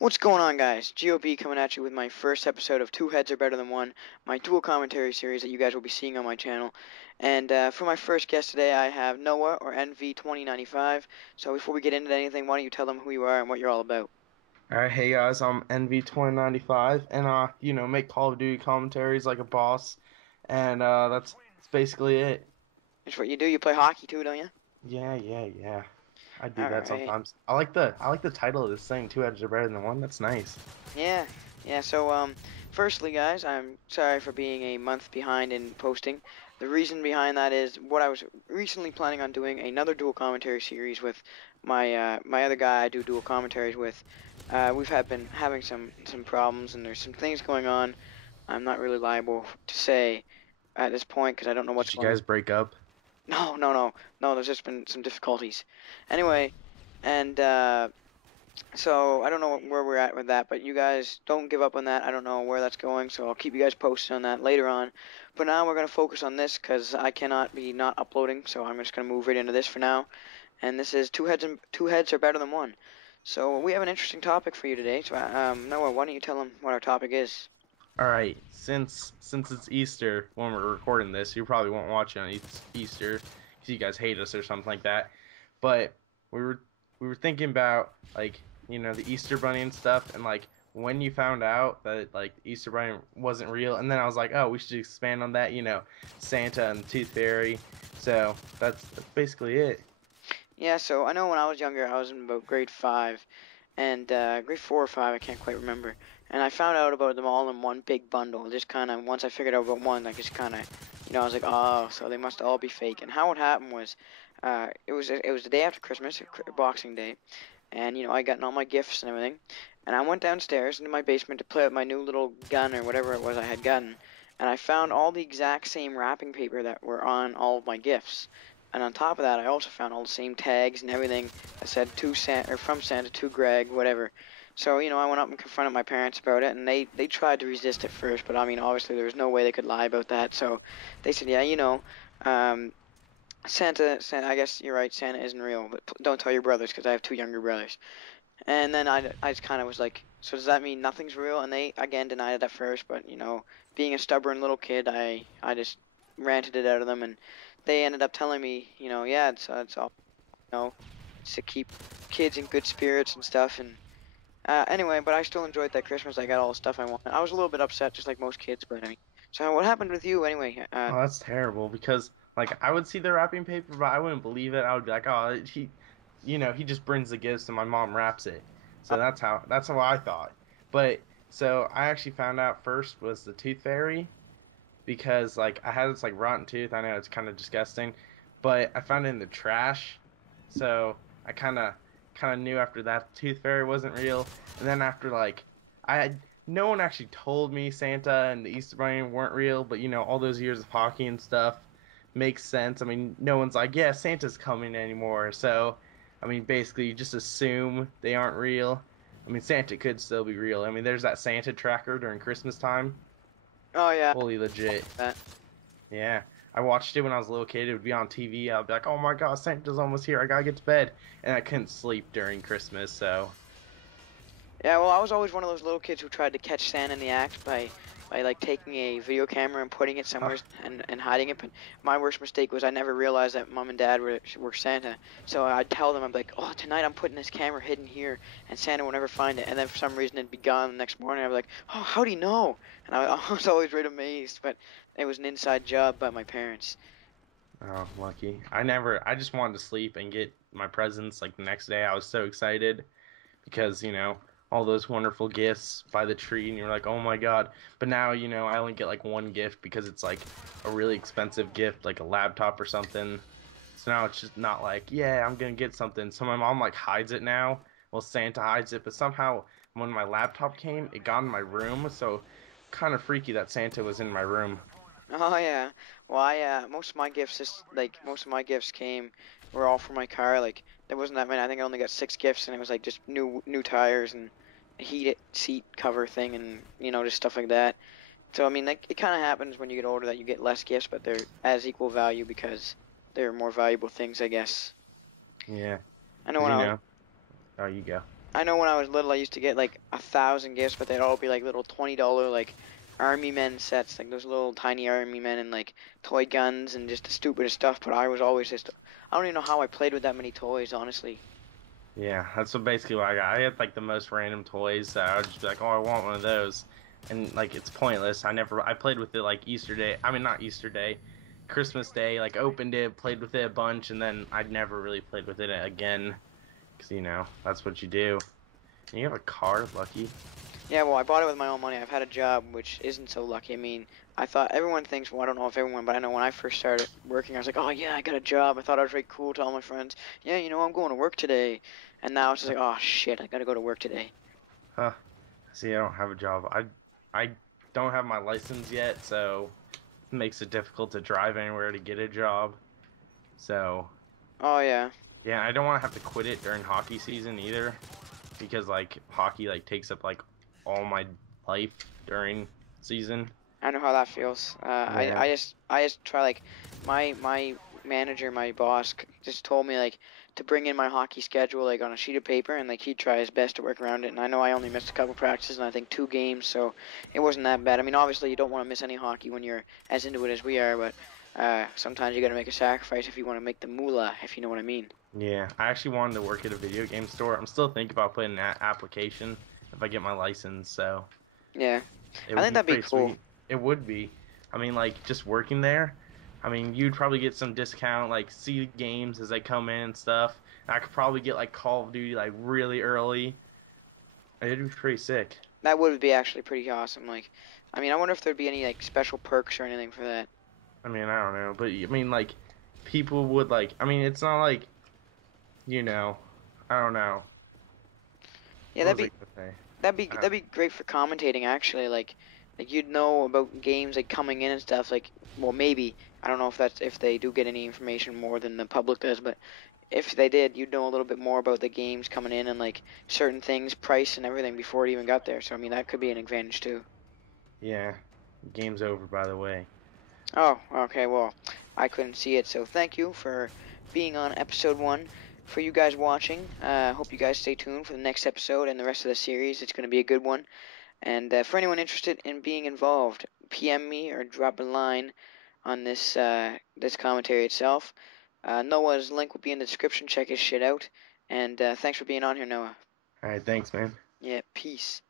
What's going on, guys? GeeOHBe coming at you with my first episode of Two Heads Are Better Than One, my dual commentary series that you guys will be seeing on my channel. And for my first guest today, I have Noah, or nv2095. So before we get into anything, why don't you tell them who you are and what you're all about? Alright, hey guys, I'm nv2095, and make Call of Duty commentaries like a boss, and that's basically it. That's what you do. You play hockey too, don't you? Yeah. I do that Alright. sometimes. I like the title of this thing, Two Heads Are Better Than One. That's nice. Yeah. Yeah, so, firstly, guys, I'm sorry for being a month behind in posting. The reason behind that is what I was recently planning on doing another dual commentary series with my other guy I do dual commentaries with. Been having some problems, and there's some things going on I'm not really liable to say at this point because I don't know what's Did you going on. guys break up? No, there's just been some difficulties. Anyway, and so I don't know where we're at with that, but you guys don't give up on that. I don't know where that's going, so I'll keep you guys posted on that later on. But now we're going to focus on this because I cannot be not uploading, so I'm just going to move right into this for now. And this is two heads are better than one. So we have an interesting topic for you today. So Noah, why don't you tell them what our topic is? Alright, since it's Easter when we're recording this, you probably won't watch it on Easter because you guys hate us or something like that. But we were we were thinking about the Easter Bunny and stuff, and like when you found out that like the Easter Bunny wasn't real, and then I was like, oh, we should expand on that, Santa and the Tooth Fairy. So that's basically it. Yeah, so I know when I was younger, I was in about grade 5, and grade 4 or 5, I can't quite remember. And I found out about them all in one big bundle. Just kind of, once I figured out about one, I just kind of, I was like, oh, so they must all be fake. And how it happened was, it was the day after Christmas, Boxing Day, and I got all my gifts and everything. And I went downstairs into my basement to play with my new little gun or whatever it was I had gotten. And I found all the exact same wrapping paper that were on all of my gifts. And on top of that, I also found all the same tags and everything that said to Santa or from Santa to Greg, whatever. So I went up and confronted my parents about it, and they tried to resist at first, but I mean, obviously there was no way they could lie about that. So they said, yeah, Santa. I guess you're right. Santa isn't real, but don't tell your brothers because I have two younger brothers. And then I just kind of was like, so does that mean nothing's real? And they again denied it at first, but being a stubborn little kid, I just ranted it out of them, and they ended up telling me, yeah, it's all, it's to keep kids in good spirits and stuff. And anyway, but I still enjoyed that Christmas. I got all the stuff I wanted. I was a little bit upset, just like most kids, but I mean, so what happened with you anyway? Oh, that's terrible because like I would see the wrapping paper, but I wouldn't believe it. I would be like, oh, he just brings the gifts and my mom wraps it. So that's how I thought. But so I actually found out first was the Tooth Fairy because like I had this like rotten tooth. I know it's kind of disgusting, but I found it in the trash. So I kind of knew after that the Tooth Fairy wasn't real. And then after like no one actually told me Santa and the Easter Bunny weren't real, but all those years of hockey and stuff makes sense. I mean, no one's like, yeah, Santa's coming anymore. So, I mean, basically, you just assume they aren't real. I mean, Santa could still be real. I mean, there's that Santa tracker during Christmas time. Oh yeah, Fully legit. that. Yeah. I watched it when I was a little kid. It would be on TV. I'd be like, oh my god, Santa's almost here. I gotta get to bed. And I couldn't sleep during Christmas, so. Yeah, well, I was always one of those little kids who tried to catch Santa in the act by like taking a video camera and putting it somewhere and hiding it. But my worst mistake was I never realized that mom and dad were Santa. So I'd tell them, I'm like, oh, tonight I'm putting this camera hidden here, and Santa will never find it. And then for some reason it'd be gone the next morning. I'd be like, oh, how'd he know? And I was always right amazed, but it was an inside job by my parents. Oh, lucky. I just wanted to sleep and get my presents like the next day. I was so excited because, all those wonderful gifts by the tree, and you're like, oh my god. But now, I only get like one gift because it's like a really expensive gift, like a laptop or something. So now it's just not like, yeah, I'm gonna get something. So my mom like hides it now. Well, Santa hides it, but somehow when my laptop came, it got in my room. So kind of freaky that Santa was in my room. Oh yeah. Well, most of my gifts most of my gifts were all for my car. Like there wasn't that many. I think I only got 6 gifts, and it was like just new tires and a heated seat cover thing, and just stuff like that. So I mean, like it kind of happens when you get older that you get less gifts, but they're as equal value because they're more valuable things, I guess. Yeah, I know because when I was oh, you go. I know when I was little, I used to get like 1,000 gifts, but they'd all be like little $20 like army men sets, like those little tiny army men and like toy guns and just the stupidest stuff. But I was always just, I don't even know how I played with that many toys, honestly. Yeah, that's what basically what I got. I had like the most random toys, so I would just be like, oh, I want one of those, and like it's pointless. I played with it like Easter Day. I mean, not Easter Day, Christmas Day. Like opened it, played with it a bunch, and then I'd never really played with it again, because that's what you do. And you have a car, lucky. Yeah, well, I bought it with my own money. I've had a job, which isn't so lucky. I mean, I thought everyone thinks, well, I don't know if everyone, but I know when I first started working, I was like, oh yeah, I got a job. I thought I was very cool to all my friends. Yeah, I'm going to work today. And now it's just like, oh shit, I gotta go to work today. Huh. See, I don't have a job. I don't have my license yet, so it makes it difficult to drive anywhere to get a job. So Oh yeah. yeah, I don't want to have to quit it during hockey season either, because like hockey like takes up like all my life during season. I know how that feels. Yeah. I just try like my manager, my boss, just told me like to bring in my hockey schedule like on a sheet of paper and like he'd try his best to work around it. And I know I only missed a couple practices and I think 2 games, so it wasn't that bad. I mean, obviously you don't want to miss any hockey when you're as into it as we are, but sometimes you got to make a sacrifice if you want to make the moolah, if you know what I mean. Yeah, I actually wanted to work at a video game store. I'm still thinking about putting an application if I get my license, so Yeah, it I would think be that'd be pretty cool. sweet. It would be. I mean, like just working there. I mean, you'd probably get some discount, like see games as they come in and stuff. And I could probably get like Call of Duty like really early. It'd be pretty sick. That would be actually pretty awesome. Like, I mean, I wonder if there'd be any like special perks or anything for that. I mean, I don't know, but I mean, like people would like. I mean, it's not like you know. I don't know. Yeah, What that'd was I be gonna say? that'd be great for commentating actually. Like you'd know about games like coming in and stuff. Like, well, maybe I don't know if they do get any information more than the public does, but if they did, you'd know a little bit more about the games coming in and like certain things, price and everything before it even got there. So I mean, that could be an advantage too. Yeah, game's over, by the way. Oh, okay. Well, I couldn't see it, so thank you for being on episode 1. For you guys watching, hope you guys stay tuned for the next episode and the rest of the series. It's going to be a good one. And for anyone interested in being involved, PM me or drop a line on this commentary itself. Noah's link will be in the description. Check his shit out. And thanks for being on here, Noah. All right, thanks, man. Yeah, peace.